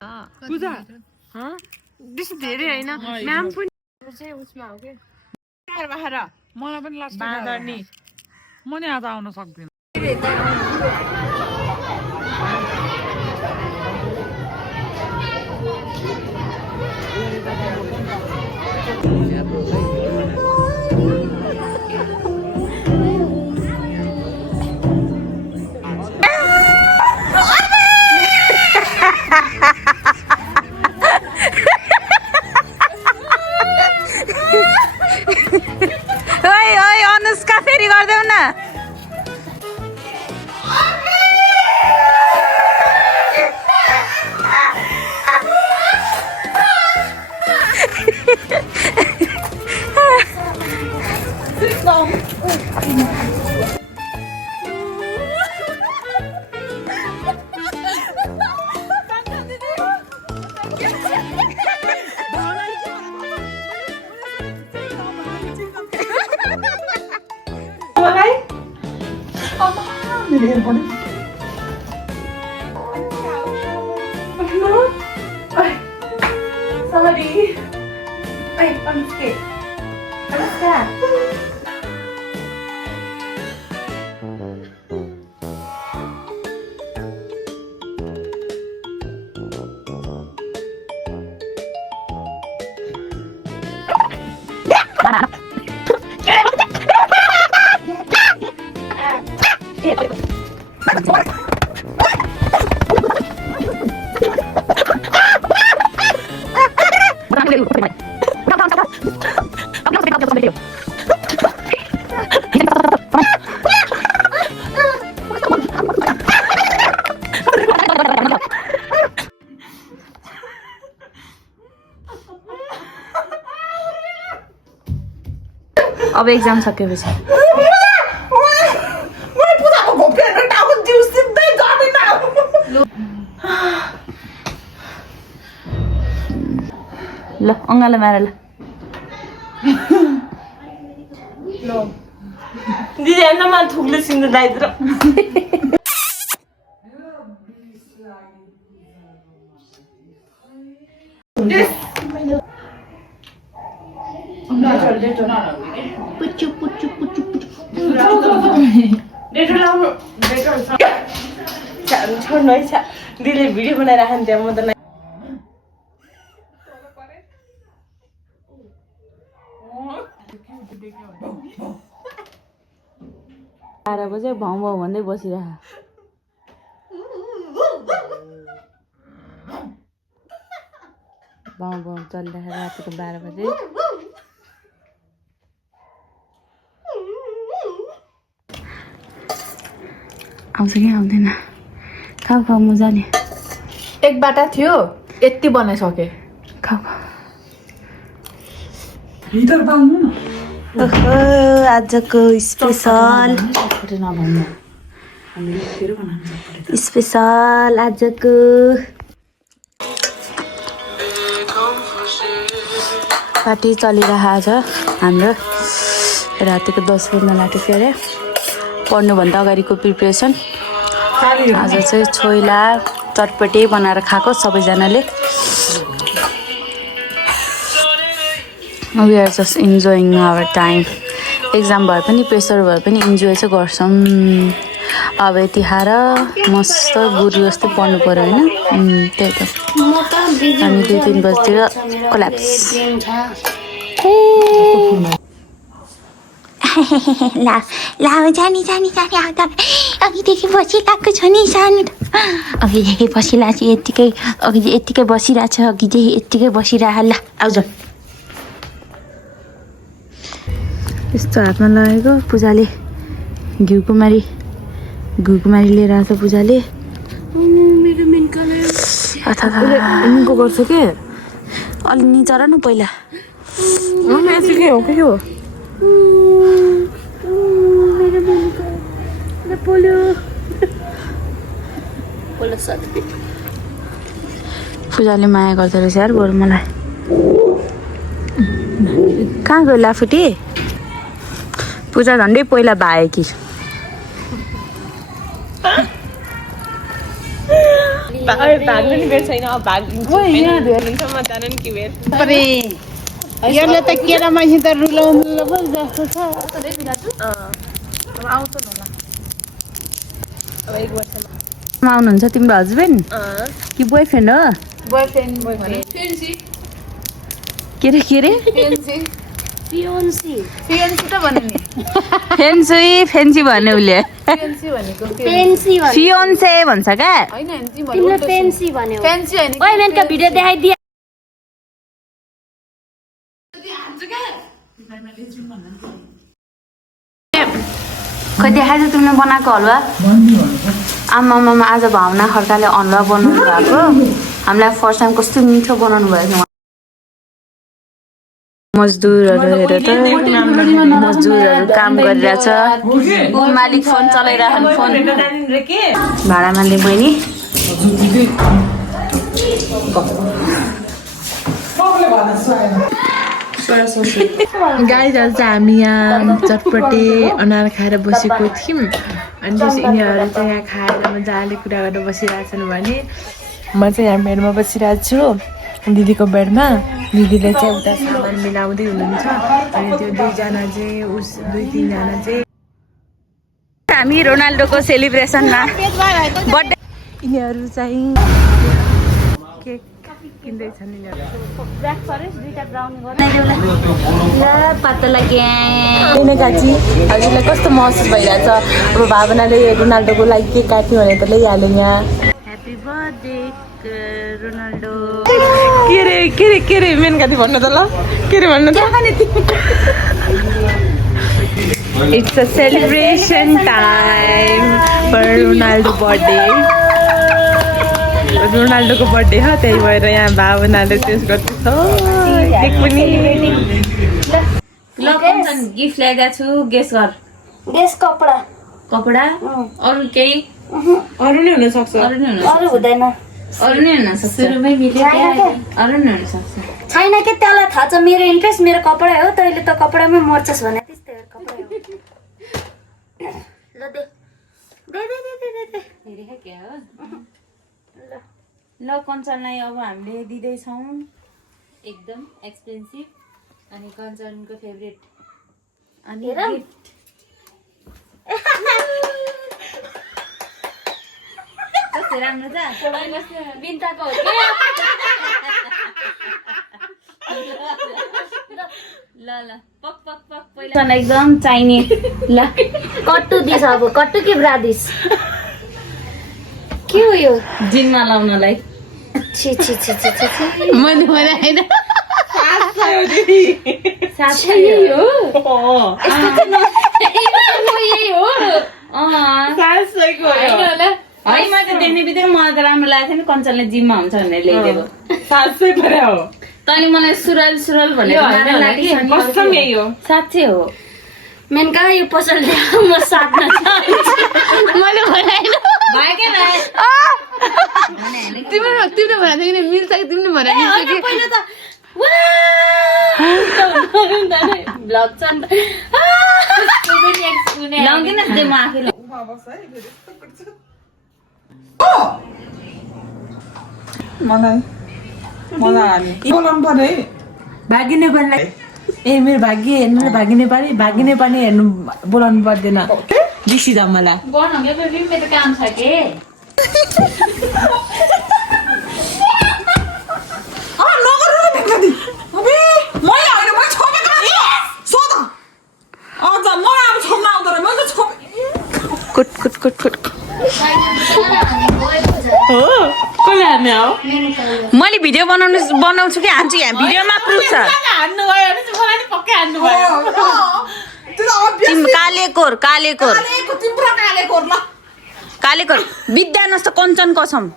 पूजा बेसी धेरै होइन म्याम पनि चाहिँ उसमा हो के मलाई पनि लाग्छ बाँदर्नी म नि आज आउन सक्दिनँ ओइ अनुष्का फेरि गर्देऊ न अब एक्जाम सकेपछि ल अङ्गालो मार ल दिदी हेर्न मलाई थुक्ले सिन्धु दाइदिएर पुच्चु पुच्चु पुच्चु छोड्नु है दिदीले भिडियो बनाइराख्नु त्यहाँ म त 12 बजे भाउ भाउ भन्दै बसिरह भाउ भाउ चलिरहेको रातिको 12 बजे आउँछ कि आउँदैन खाऊ खाऊ मजाले एक बाटा थियो यति बनाइसके खाऊ आजको स्पेशल आजको पार्टी चलिरहेको छ हाम्रो रातिको 10 बज्न लाग्यो अरे पढ्नुभन्दा अगाडिको प्रिपरेसन आज चाहिँ छोइला चटपटी बनाएर खाएको सबैजनाले we are just enjoying our time exam भए पनि प्रेसर भए पनि इन्जोय चाहिँ गर्छौँ अब यति खाएर मस्त गुरु जस्तै पढ्नु पर्यो होइन त्यही त हामी 2-3 बजीतिर कोल्याप्स ला ला जानी जानी जानी आउँदा अघिदेखि बसिरहेको छ नि सानो अघिदेखि बसिरहेको छु यत्तिकै अघि यत्तिकै बसिरहेको छ अघिदेखि यत्तिकै बसिरह ल आउँछ यस्तो हातमा लागेको पूजाले घिउकुमारी लिएर आएको छ पूजाले निको गर्छ के अलि निचर न पहिला के हो के हो पूजाले माया गर्दो रहेछ यार बरु मलाई कहाँ गयो लाफुटी पूजा झन्डै पहिला भायो कि भाग्नु नि बेर छैन अब भाग्लिन्छम्म जान नि के बेर यसले त केरा मान्छे त रुलाउनु पो जस्तो छ आउनुहुन्छ तिम्रो हस्बेन्ड कि बोयफ्रेन्ड हो के रे फेन्सी भन्ने उसले फियोन्से भन्छ क्या भिडियो देखाइदिए खै देखाएछ तिमीले बनाएको हलुवा आमामा आज भावना खड्काले हलुवा बनाउनु भएको हामीलाई फर्स्ट टाइम कस्तो मिठो बनाउनु भएको मजदुरहरू हेर त मजदुरहरू काम गरिरहेछ मालिक फोन चलाइरहनु फोन भाडामा ले बहिनी गाइज आज हामी यहाँ चटपटे अनार खाएर बसेको थियौँ अनि त्यस यिनीहरू चाहिँ यहाँ खाएर मजाले कुरा गरेर बसिरहेछन् भने म चाहिँ यहाँ बेडमा बसिरहेको छु दिदीको बेडमा दिदीले चाहिँ उता सामान मिलाउँदै हुनुहुन्छ अनि त्यो दुईजना चाहिँ दुई तिनजना चाहिँ हामी रोनाल्डोको सेलिब्रेसनमा बर्थडे यिनीहरू चाहिँ केक किन्दैछन् काची हजुरलाई कस्तो महसुस भइरहेछ अब भावनाले रोनाल्डोको लागि केक काट्यो भने त ल्याइहाल्यो यहाँ ह्यापी बर्थडे रोनाल्डो के रे मेन गाती भन्नु त ल के रे भन्नु त it's a celebration time for Ronaldo birthday रोनाल्डोको बर्थडे हो त्यही भएर यहाँ भावनाले चेस गर्दैछ केक पनि गिफ्ट ल्याएका छु गेस गर कपडा अरू केही अरू नै हुन सक्छ अरू नै हुन सक्छ सुरुमै मिल्यो अरू नै हुन सक्छ छैन के त्यसलाई थाहा छ मेरो इन्ट्रेस्ट मेरो कपडा हो तैँले त कपडामै मर्छस् भने त्यस्तै कपडा हो ल दे ल कञ्चनलाई अब हामीले दिँदैछौँ एकदम एक्सपेन्सिभ अनि कञ्चनको फेभरेट अनि गिफ्ट कस्तो राम्रो छ बिन्ताको हो ल पक पक पक पहिला एकदम चाहिने ल कट्टु दिस अब कट्टु के ब्रा दिस के हो यो जिममा लाउनलाई छी छी छी छी छी मैले होइन साथै हो है मैले देख्ने बित्तिकै मलाई त राम्रो लागेको थियो नि कञ्चनले जिममा हुन्छ भनेर ल्याइदिएको तैँले मलाई सुरल भनेर साँच्चै हो मेनका यो पसल म साथमा मैले भनेन तिमीले भनेको थियौ कि मिल्छ कि तिमीले भनेको कि पहिला त ब्लग छ नि त लाउँदिन म आफै भाग्य नेपालीलाई ए मेरो भाग्य नेपाली हेर्नु बोलाउनु पर्दैन बिर्सिँदा मलाई मेरो काम छ के मैले भिडियो बनाउँछु कि हान्छु यहाँ भिडियोमा प्रुफ छ कालेकोर विद्या नष्ट कञ्चन कसम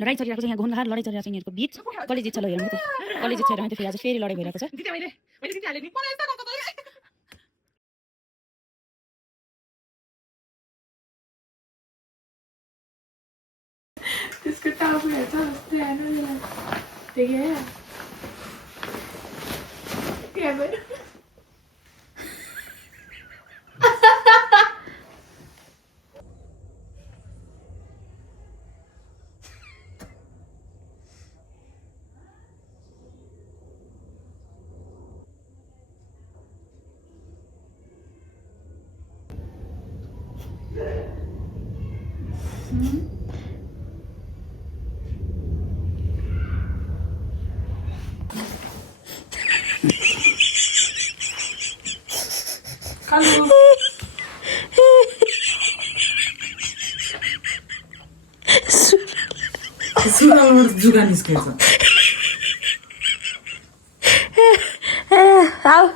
लडाइँ चलिरहेको छ यहाँ घुनघार लडाइँ चलिरहेको छ यिनीहरूको बिच कसले जित्छ ल हेर्नु त कसले जित्छ हेर्नु फेरि आज फेरि लडाइँ भइरहेको छ त्यसको टाउको हेर्छ जस्तै हैन सुरुवालबाट जुगा निस्केछ आऊ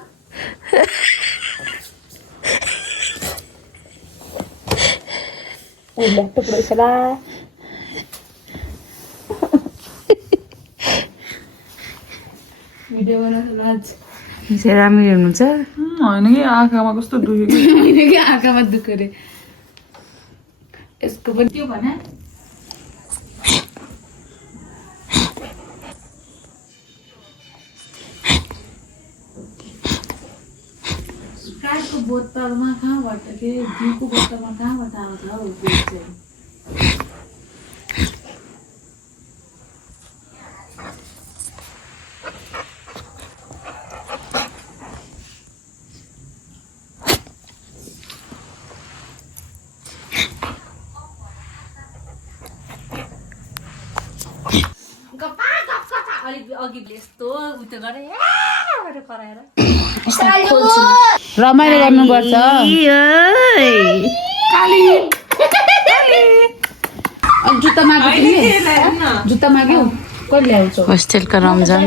राम्ररी हुनुहुन्छ होइन कि आँखामा कस्तो दुखेको कि आँखामा दुख्यो अरे यसको पनि त्यो भने काठको बोतलमा कहाँबाट के घिउको बोतलमा कहाँबाट आउँछ हौ त्यो चाहिँ अघि यस्तो उयो गरे कराएर रमाइलो गर्नुपर्छ जुत्ता माग्यो जुत्ता माग्यो कहिले ल्याउँछौ होस्टेलको रमजान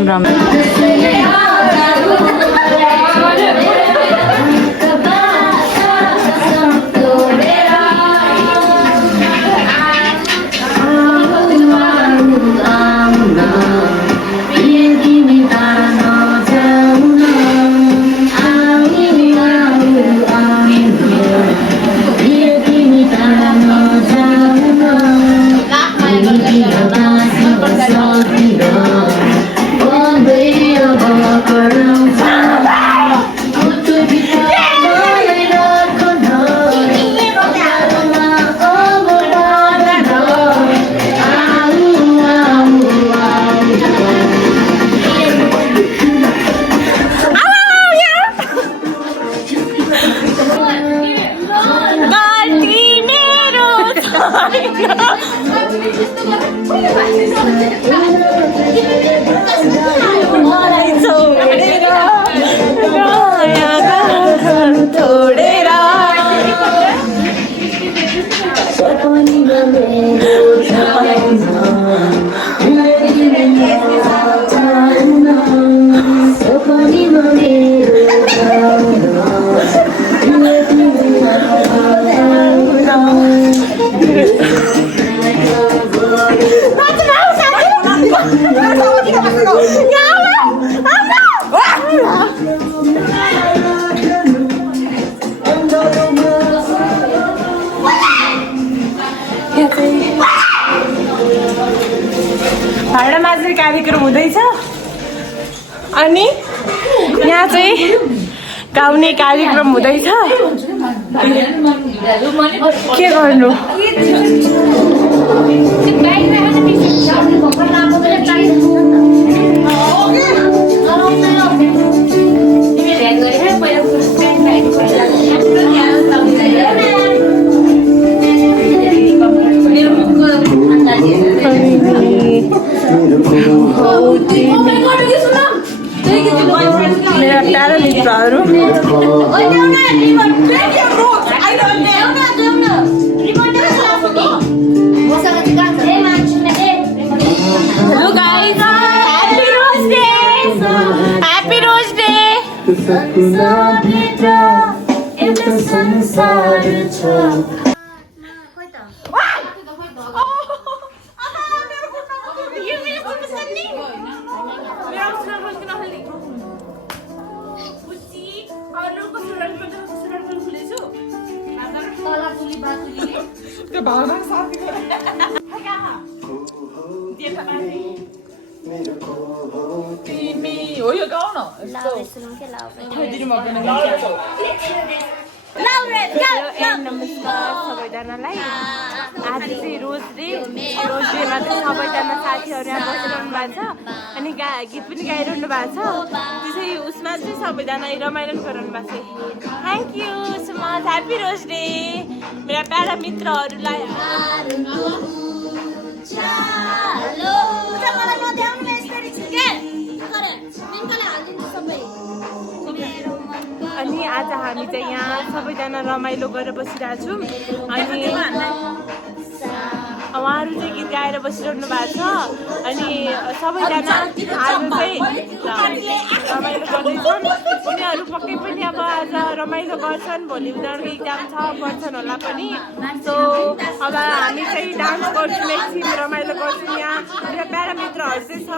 भाँडा माझ्ने कार्यक्रम हुँदैछ अनि यहाँ चाहिँ गाउने कार्यक्रम हुँदैछ के गर्नु मेरा प्यारा मित्रहरू hello guys happy rose day happy rose day एउटा संसार छ त्यो भावना साथी तिमी हो यो गाउँ न लाउरे सुनौँ के नमस्कार सबैजनालाई आज चाहिँ रोज डेमा चाहिँ सबैजना साथीहरू यहाँ बसिरहनु भएको छ अनि गीत पनि गाइरहनु भएको छ त्यसै उसमा चाहिँ सबैजना रमाइलो गरिरहनु भएको छ thank you so much happy rose day मेरा प्यारा मित्रहरूलाई अनि आज हामी चाहिँ यहाँ सबैजना रमाइलो गरेर बसिरहेको छौँ अनि उहाँहरू चाहिँ गीत गाएर बसिरहनु भएको छ अनि सबैजना आज चाहिँ रमाइलो गर्दैछन् उनीहरू पक्कै पनि अब आज रमाइलो गर्छन् भोलि उनीहरूको इक्जाम छ पढ्छन् होला पनि सो अब हामी चाहिँ डान्स गर्छौँ एकछिन रमाइलो गर्छौँ यहाँ मेरो प्यारा मित्रहरू चाहिँ छ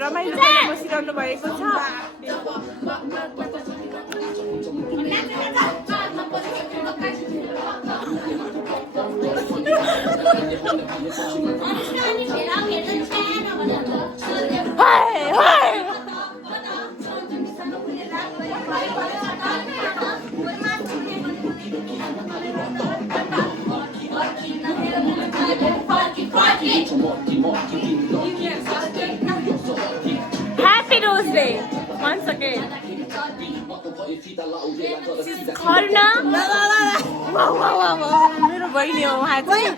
रमाइलो गरेर बसिरहनु भएको छ Happy Rose Day once again. Karna, wow, मेरो बहिनी हो उहाँ चाहिँ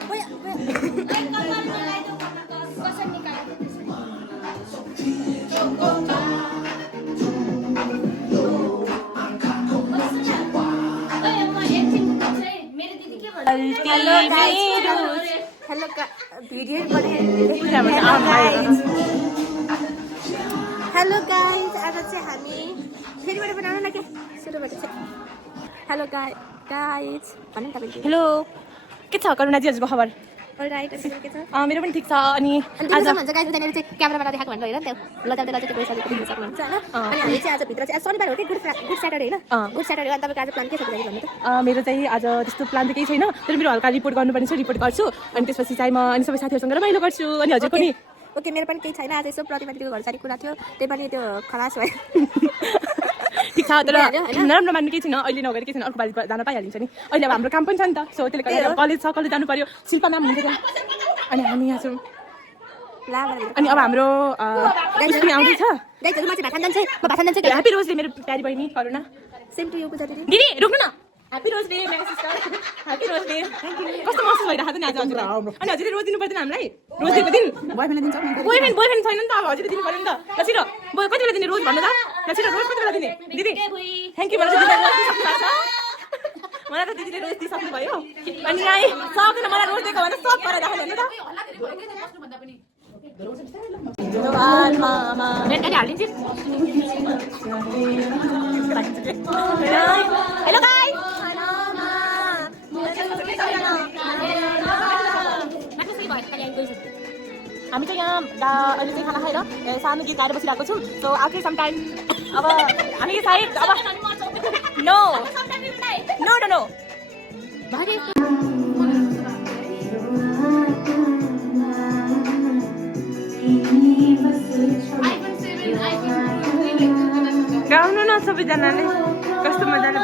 हेलो गाइज आज चाहिँ हामी फेरिबाट बनाउनु न क्या सुरुबाट चाहिँ हेलो गाइज भन्नु नि तपाईँले हेलो के छ करुणाजी हजुरको खबर राइट के छ मेरो पनि ठिक छ अनि आज भन्छ गाइज उनीहरू चाहिँ क्यामेराबाट देखाएको भनेर होइन त्यो लजाउँदै गइसकेको देख्न सक्नुहुन्छ होइन अनि हामी चाहिँ आज भित्र चाहिँ आज शनिबार हो कि गुड स्याटरडे होइन गुड स्याटरडे अनि तपाईँको आज प्लान के छ भन्नु त मेरो चाहिँ आज त्यस्तो प्लान त केही छैन तर मेरो हल्का रिपोर्ट गर्नुपर्ने छ रिपोर्ट गर्छु अनि त्यसपछि चाहिँ म अनि सबै साथीहरूसँग रमाइलो गर्छु अनि हजुर पनि ओके मेरो पनि केही छैन आज यसो प्रतिभा दिदीको घर सारी कुरा थियो त्यही पनि त्यो खलास भयो ठिक छ तर नराम्रो मान्नु केही छैन अहिले नगएर केही छैन अर्को पालि जान पाइहालिन्छ नि अहिले अब हाम्रो काम पनि छ नि त सो त्यसले गर्दा कलेज छ कलेज जानु पर्यो शिल्पा म्याम हुन्छ त्यहाँ अनि हामी यहाँ छौँ अनि अब हाम्रो आउँदैछ ह्याप्पी रोज डे मेरो प्यारी बहिनी करुणा सेम टु यु पूजा दिदी दिदी रोक्नु न ह्याप्पी रोज डे मेरो सिस्टर ह्याप्पी रोज डे कस्तो महसुस भइरहेको नि आज हजुरलाई अनि हजुरले रोज दिनु पर्दैन हामीलाई रोज डेको दिन बोयफ्रेन्ड छैन नि त अब हजुरले दिनु पर्यो नि त लसिर कति बेला दिने रोज भन्नु त लसिर रोज कति बेला दिने दिदी थ्याङ्क यू मलाई त दिदीले रोज दिइसक्नु भयो अनि यहाँ सबैजना मलाई रोज दिएको भने सब गरेर राख्नु हेर्नु त हेलो गाइस हामी चाहिँ यहाँ अहिले चाहिँ खाना खाएर सानो गीत गाएर बसिरहेको छौँ सो आफ्टर सम टाइम अब हामी सायद अब नो गाउनु न सबैजनाले कस्तो मजाले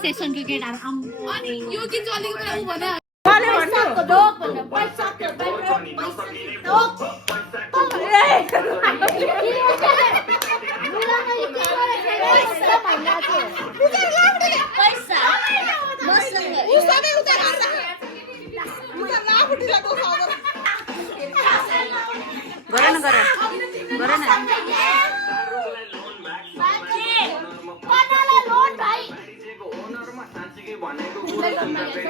सेसनको केटाहरु अनि यो गीत चलेको बेला उ भन्यो सुन्दर